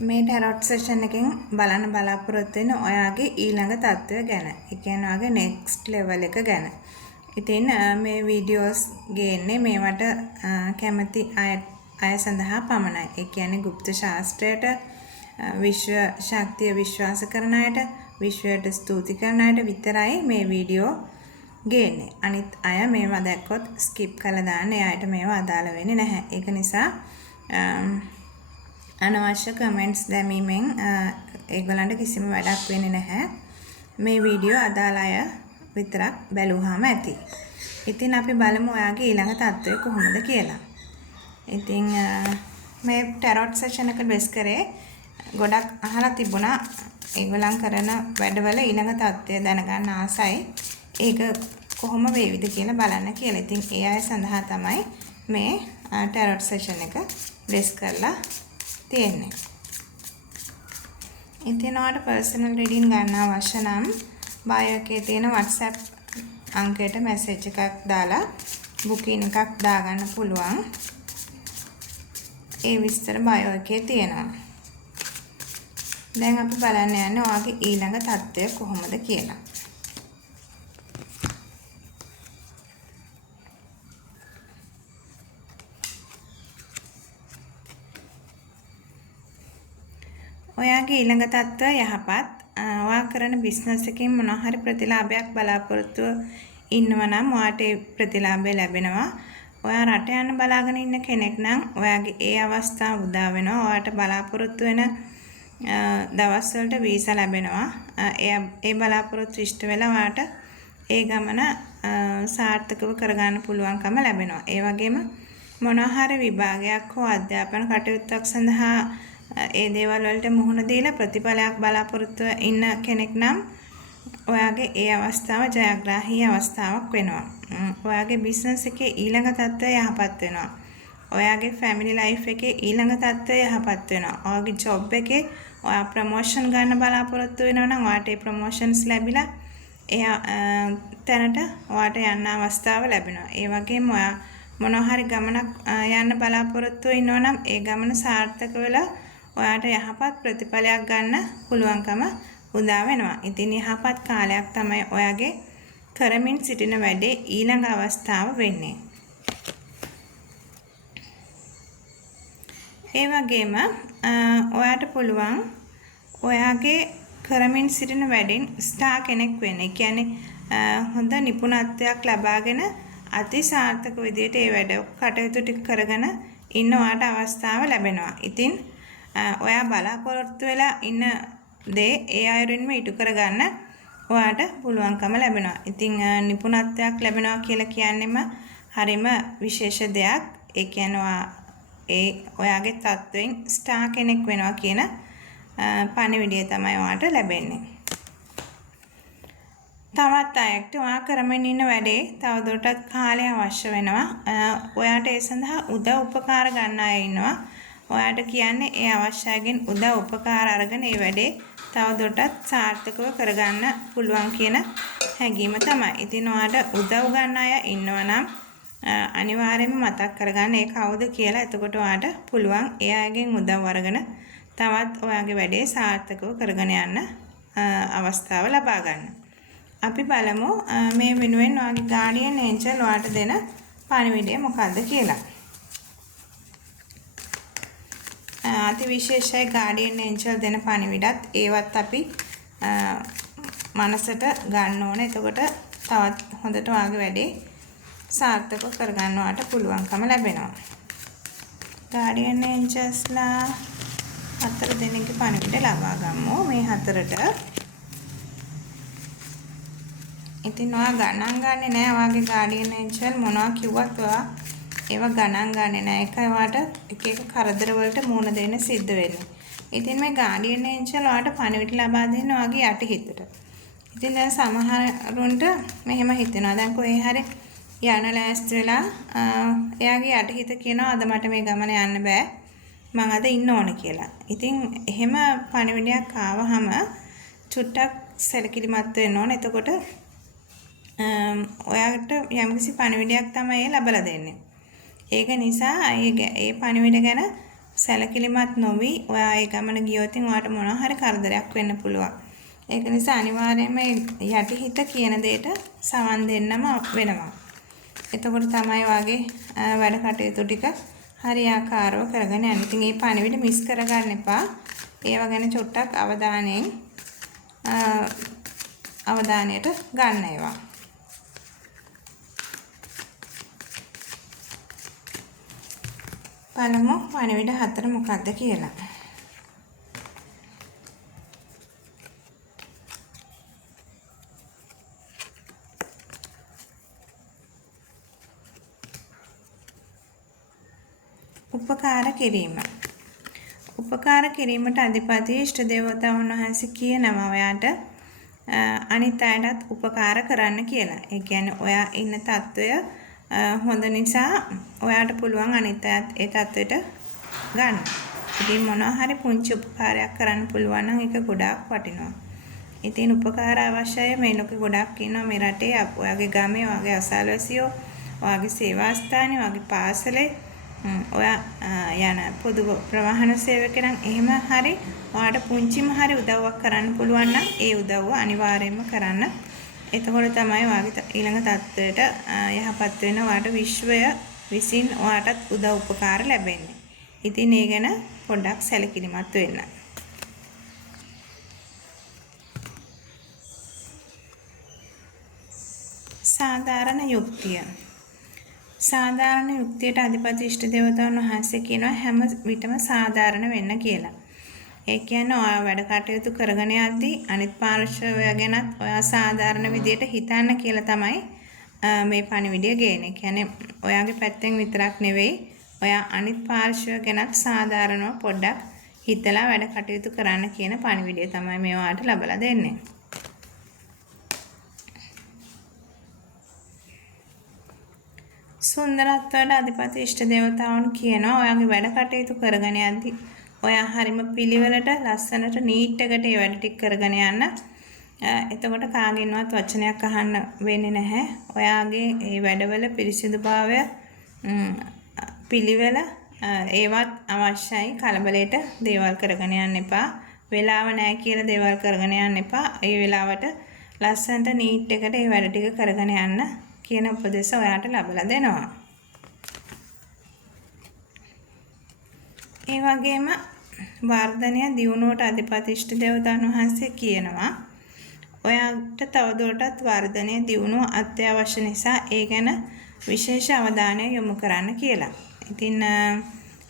මේ ටැරොට් සෙෂන් එකෙන් බලන්න බලාපොරොත්තු වෙන ඔයාගේ ඊළඟ තත්ත්වය ගැන. ඒ කියන්නේ ඔයාගේ next level එක ගැන. ඉතින් මේ වීඩියෝස් ගේන්නේ මේවට කැමති අය සඳහා පමණයි. ඒ කියන්නේ গুপ্ত ශාස්ත්‍රයට විශ්ව ශක්තිය විශ්වාස කරන අයට, විශ්වයට ස්තුති කරන අයට විතරයි මේ වීඩියෝ ගේන්නේ. අනිත් අය මේවා දැක්කොත් skip කරලා දාන්න. එයාට මේවා අදාළ වෙන්නේ නැහැ. ඒක නිසා අනවශ්‍ය කමෙන්ට්ස් දැමීමෙන් ඒගොල්ලන්ට කිසිම වැඩක් වෙන්නේ නැහැ. මේ වීඩියෝ අදාළ අය විතරක් බැලුවාම ඇති. ඉතින් අපි බලමු ඔයාගේ ඊළඟ තත්ත්වය කොහොමද කියලා. ඉතින් මේ ටැරොට් සෙෂන් එක බෙස් කරේ ගොඩක් අහලා තිබුණා ඒගොල්ලන් කරන වැඩවල ඊළඟ තත්ත්වය දැනගන්න ආසයි. ඒක කොහොම වේවිද කියලා බලන්න කියලා. ඉතින් ඒ අය සඳහා තමයි මේ ටැරොට් සෙෂන් එක බෙස් කරලා තියෙන්නේ. ඉතින් ඔයාලට පර්සනල් රීඩින් ගන්න අවශ්‍ය නම් බයෝ එකේ තියෙන WhatsApp අංකයට මැසේජ් එකක් දාලා බුකින් එකක් දාගන්න පුළුවන්. ඒ විස්තර බයෝ එකේ තියෙනවා. දැන් අපි බලන්න යන්නේ ඔයාගේ ඊළඟ තත්ත්වය කොහොමද කියලා. ඔයාගේ ඊළඟ තත්ත්වය යහපත්. ඔයා කරන බිස්නස් එකකින් මොනවා හරි ප්‍රතිලාභයක් බලාපොරොත්තු ඉන්නවා නම් ඔයාට ඒ ප්‍රතිලාභය ලැබෙනවා. ඔයා රට යන්න බලාගෙන ඉන්න කෙනෙක් නම් ඔයාගේ ඒ අවස්ථාව උදා වෙනවා. ඔයාට බලාපොරොත්තු වෙන දවස් වලට වීසා ලැබෙනවා. ඒ බලාපොරොත්තු ඉෂ්ට වෙලා ඔයාට ඒ ගමන සාර්ථකව කරගන්න පුළුවන්කම ලැබෙනවා. ඒ වගේම මොනවා හරි විභාගයක් හෝ අධ්‍යාපන කටයුත්තක් සඳහා ඒ දේවල් වලට මුහුණ දීලා ප්‍රතිඵලයක් බලාපොරොත්තු ඉන්න කෙනෙක් නම් ඔයාගේ ඒ අවස්ථාව ජයග්‍රාහී අවස්ථාවක් වෙනවා. ඔයාගේ බිස්නස් එකේ ඊළඟ තත්ත්වය යහපත් වෙනවා. ඔයාගේ ෆැමිලි ලයිෆ් එකේ ඊළඟ තත්ත්වය යහපත් වෙනවා. ඔයාගේ ජොබ් එකේ ඔයා ප්‍රොමෝෂන් ගන්න බලාපොරොත්තු වෙනවා නම් ඔයාට ඒ ප්‍රොමෝෂන්ස් ලැබිලා එයා තැනට ඔයාට යන්න අවස්ථාව ලැබෙනවා. ඒ වගේම ඔයා මොනවා හරි ගමනක් යන්න බලාපොරොත්තු වෙනවා නම් ඒ ගමන සාර්ථක වෙලා ඔයාට යහපත් ප්‍රතිඵලයක් ගන්න පුළුවන්කම උදා වෙනවා. ඉතින් යහපත් කාලයක් තමයි ඔයාගේ කරමින් සිටින වැඩේ ඊළඟ අවස්ථාව වෙන්නේ. ඒ වගේම ඔයාට පුළුවන් ඔයාගේ කරමින් සිටින වැඩෙන් ස්ටාර් කෙනෙක් වෙන්න. ඒ කියන්නේ හොඳ නිපුණත්වයක් ලබාගෙන අති සාර්ථක විදිහට ඒ වැඩ කටයුතු ටික කරගෙන ඉන්න ඔයාට අවස්ථාව ලැබෙනවා. ඉතින් ඔයා බලාපොරොත්තු වෙලා ඉන්න දේ ඒ අයුරින්ම ඉටු කරගන්න ඔයාට පුළුවන්කම ලැබෙනවා. ඉතින් නිපුණත්වයක් ලැබෙනවා කියලා කියන්නේම හරිම විශේෂ දෙයක්. ඒ කියන්නේ ඔයාගේ තත්ත්වයෙන් ස්ටාර් කෙනෙක් වෙනවා කියන පණිවිඩය තමයි ඔයාට ලැබෙන්නේ. තවත් අයෙක්ට ඔයා කරමින් ඉන්න වැඩේ තවදුරටත් කාලය අවශ්‍ය වෙනවා. ඔයාට ඒ සඳහා උදව් උපකාර ගන්න අය ඉන්නවා. ඔයාට කියන්නේ ඒ අවශ්‍යයෙන් උදව් උපකාර අරගෙන ඒ වැඩේ තවදුරටත් සාර්ථකව කරගන්න පුළුවන් කියන හැඟීම තමයි. ඉතින් ඔයාට උදව් ගන්න අය ඉන්නවා නම් අනිවාර්යයෙන්ම මතක් කරගන්න ඒ කවුද කියලා. එතකොට ඔයාට පුළුවන් ඒ අයගෙන් උදව් අරගෙන තවත් ඔයාගේ වැඩේ සාර්ථකව කරගෙන යන්න අවස්ථාව ලබා ගන්න. අපි බලමු මේ වෙනුවෙන් ඔයාගේ ගාඩියන් ඒන්ජල් ඔයාට දෙන පණිවිඩය මොකක්ද කියලා. අති විශේෂයි ගාඩියන් ඒන්ජල් දෙන පණිවිඩත් ඒවත් අපි මනසට ගන්න ඕනේ. එතකොට තවත් හොඳට ඔයාගේ වැඩේ සාර්ථකව කරගන්නවට පුළුවන්කම ලැබෙනවා. ගාඩියන් ඒන්ජල්ස්ලා 4 දෙනෙක්ගේ පණිවිඩ ලබා ගමු. මේ 4ට. ඉතින් ඔයා ගණන් ගන්නේ නැහැ ඔයාගේ ගාඩියන් ඒන්ජල් මොනවා කිව්වත් ඔයා ඒව ගණන් ගන්නේ නැහැ. ඒකයි ඔයාට එක එක කරදර වලට මුහුණ දෙන්න සිද්ධ වෙන්නේ. ඉතින් මේ ගාඩියන් ඒන්ජල් ඔයාට පණිවිඩ ලබා දෙන්නේ ඔයාගේ යටිහිතට. ඉතින් දැන් සමහරුන්ට මෙහෙම හිතෙනවා. දැන් කොහේ හරි යන ලෑස්ති වෙලා එයාගේ යටිහිත කියනවා අද මට මේ ගමන යන්න බෑ. මං අද ඉන්න ඕන කියලා. ඉතින් එහෙම පණිවිඩයක් ආවහම චුට්ටක් සැලකිලිමත් වෙන්න ඕන. එතකොට ඔයාට යම්කිසි පණිවිඩයක් තමයි ලැබලා දෙන්නේ. ඒක නිසා ඒ පණිවිඩ ගැන සැලකිලිමත් නොවි ඔයා ඒ ගමන ගියොත් ඔයාට මොනවා හරි කරදරයක් වෙන්න පුළුවන්. ඒක නිසා අනිවාර්යයෙන්ම යටිහිත කියන දෙයට සවන් දෙන්නම වෙනවා. එතකොට තමයි වාගේ වැඩ කටයුතු ටික හරියාකාරව කරගෙන යන්න. ඉතින් මේ පණිවිඩ මිස් කරගන්න එපා. ඒව ගැන චුට්ටක් අවධානයට ගන්න ඒවා. බලමු පණිවිඩ 4 මොකක්ද කියලා. උපකාර කිරීම. උපකාර කිරීමට අධිපති ඉෂ්ට දේවතාවුන් වහන්සේ කියනවා ඔයාට අනිත් අයටත් උපකාර කරන්න කියලා. ඒ කියන්නේ ඔයා ඉන්න තත්වය හොඳ නිසා ඔයාට පුළුවන් අනිත් අයත් ඒ තත්වෙට ගන්න. ඉතින් මොනවා හරි පුංචි උපකාරයක් කරන්න පුළුවන් නම් ඒක ගොඩාක් වටිනවා. ඉතින් උපකාර අවශ්‍යයි මේ ලෝකෙ ගොඩක් ඉන්නවා මේ රටේ ඔයාගේ ගමේ ඔයාගේ අසල්වැසියෝ ඔයාගේ සේවා ස්ථානේ ඔයාගේ පාසලේ ඔයා යන පොදු ප්‍රවාහන සේවකයන් එහෙම හරි ඔයාට පුංචිම හරි උදව්වක් කරන්න පුළුවන් නම් ඒ උදව්ව අනිවාර්යයෙන්ම කරන්න. එතකොට තමයි ඔයාගේ ඊළඟ තත්ත්වයට යහපත් වෙන ඔයාට විශ්වය විසින් ඔයාටත් උදව් උපකාර ලැබෙන්නේ. ඉතින් ඒ ගැන පොඩ්ඩක් සැලකිලිමත් වෙන්න. සාධාරණ යුක්තිය. සාධාරණ යුක්තියට අධිපති ඉෂ්ට දේවතාවුන් වහන්සේ කියනවා හැම විටම සාධාරණ වෙන්න කියලා. ඒ කියන්නේ ඔයා වැඩ කටයුතු කරගෙන යද්දී අනිත් පාර්ශවය ගැනත් ඔයා සාධාරණ විදියට හිතන්න කියලා තමයි මේ පණිවිඩය ගේන්නේ. කියන්නේ ඔයාගේ පැත්තෙන් විතරක් නෙවෙයි ඔයා අනිත් පාර්ශවය ගැනත් සාධාරණව පොඩ්ඩක් හිතලා වැඩ කටයුතු කරන්න කියන පණිවිඩය තමයි මේ ඔයාට ලබලා දෙන්නේ. සුන්දරත්වයට අධිපති ඉෂ්ට දේවතාවුන් කියනවා ඔයාගේ වැඩ කටයුතු කරගෙන යද්දී ඔයා හරිම පිළිවෙලට ලස්සනට නීට් එකට ඒ වැඩ ටික කරගෙන යන්න. එතකොට කාගෙන්වත් වචනයක් අහන්න වෙන්නේ නැහැ. ඔයාගේ මේ වැඩවල පිරිසිදුභාවය පිළිවෙල ඒවත් අවශ්‍යයි. කලබලයට දේවල් කරගෙන යන්න එපා. වෙලාව නැහැ කියලා දේවල් කරගෙන යන්න එපා. ඒ වෙලාවට ලස්සනට නීට් එකට මේ වැඩ ටික කරගෙන යන්න කියන උපදේශ ඔයාට ලැබලා දෙනවා. ඒ වගේම වර්ධනය දියුණුවට අධිපති ඉෂ්ට දේවතාවුන් වහන්සේ කියනවා ඔයාට තවදුරටත් වර්ධනය දියුණුව අත්‍යවශ්‍ය නිසා ඒ ගැන විශේෂ අවධානය යොමු කරන්න කියලා. ඉතින්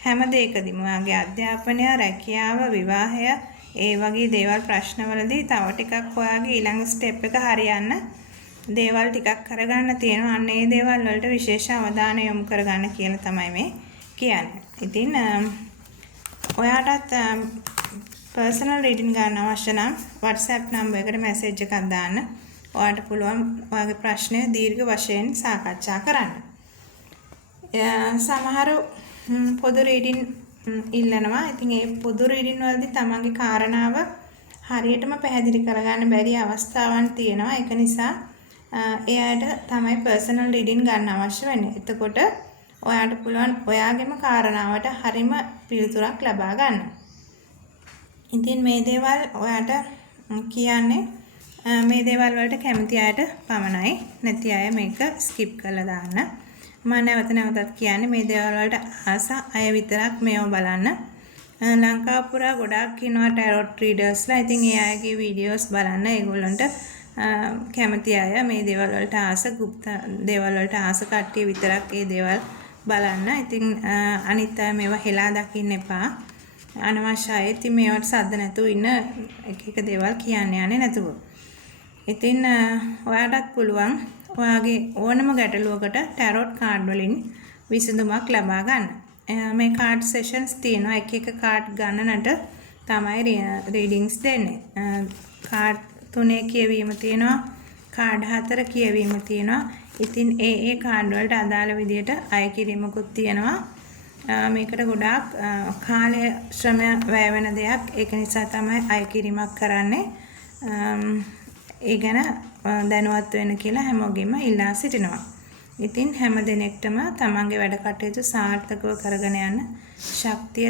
හැම දෙයකදීම ඔයාගේ අධ්‍යාපනය, රැකියාව, විවාහය ඒ වගේ දේවල් ප්‍රශ්නවලදී තව ටිකක් ඔයාගේ ඊළඟ ස්ටෙප් එක හරියන්න දේවල් ටිකක් කරගන්න තියෙනවා. අන්න ඒ දේවල් වලට විශේෂ අවධානය යොමු කරගන්න කියලා තමයි මේ කියන්නේ. ඉතින් ඔයාටත් පර්සනල් රීඩින් ගන්න අවශ්‍ය නම් WhatsApp නම්බර් එකට මැසේජ් එකක් දාන්න. ඔයාට පුළුවන් ඔයාගේ ප්‍රශ්නය දීර්ඝ වශයෙන් සාකච්ඡා කරන්න. සමහර පොදු රීඩින් ඉල්ලනවා. ඉතින් ඒ පොදු රීඩින් වලදී තමන්ගේ කාරණාව හරියටම පැහැදිලි කරගන්න බැරි අවස්ථාවන් තියෙනවා. ඒක නිසා එයාට තමයි පර්සනල් රීඩින් ගන්න අවශ්‍ය වෙන්නේ. එතකොට ඔයාට පුළුවන් ඔයාගේම කාරණාවට හරිම පිළිතුරක් ලබා ගන්න. ඉතින් මේ දේවල් ඔයාට කියන්නේ මේ දේවල් වලට කැමති අයට පමණයි. නැති අය මේක ස්කිප් කරලා දාන්න. මම නැවත නැවතත් කියන්නේ මේ දේවල් වලට ආස අය විතරක් මේව බලන්න. ලංකාව පුරා ගොඩාක් ඉන්නවා ටැරොට් රීඩර්ස්ලා. ඉතින් ඒ අයගේ වීඩියෝස් බලන්න. ඒගොල්ලන්ට කැමති අය මේ දේවල් වලට ආස গুপ্ত දේවල් වලට ආස කට්ටිය විතරක් මේ දේවල් බලන්න. ඉතින් අනිත් අය මේවා හෙලා දකින්න එපා. අනවශ්‍යයි. ඉතින් මේවට සද්ද නැතුව ඉන්න එක එක දේවල් කියන්න යන්නේ නැතුව. ඉතින් ඔයාටත් පුළුවන් ඔයාගේ ඕනම ගැටලුවකට ටැරොට් කාඩ් වලින් විසඳුමක් ලබා ගන්න. මේ කාඩ් සෙෂන්ස් තියෙනවා. එක එක කාඩ් ගණනට තමයි රීඩින්ග්ස් දෙන්නේ. කාඩ් 3 කියවීම තියෙනවා. කාඩ් 4 කියවීම තියෙනවා. ඉතින් ඒ කාඩ් වලට අදාළ විදියට අය කිරීමකුත් තියෙනවා. මේකට ගොඩාක් කාලය ශ්‍රමය වැය වෙන දෙයක්. ඒක නිසා තමයි අය කිරීමක් කරන්නේ. ඒ ගැන දැනුවත් වෙන්න කියලා හැමෝගෙම ඉල්ලා සිටිනවා. ඉතින් හැම දිනෙකටම තමන්ගේ වැඩ කටයුතු සාර්ථකව කරගෙන යන්න ශක්තිය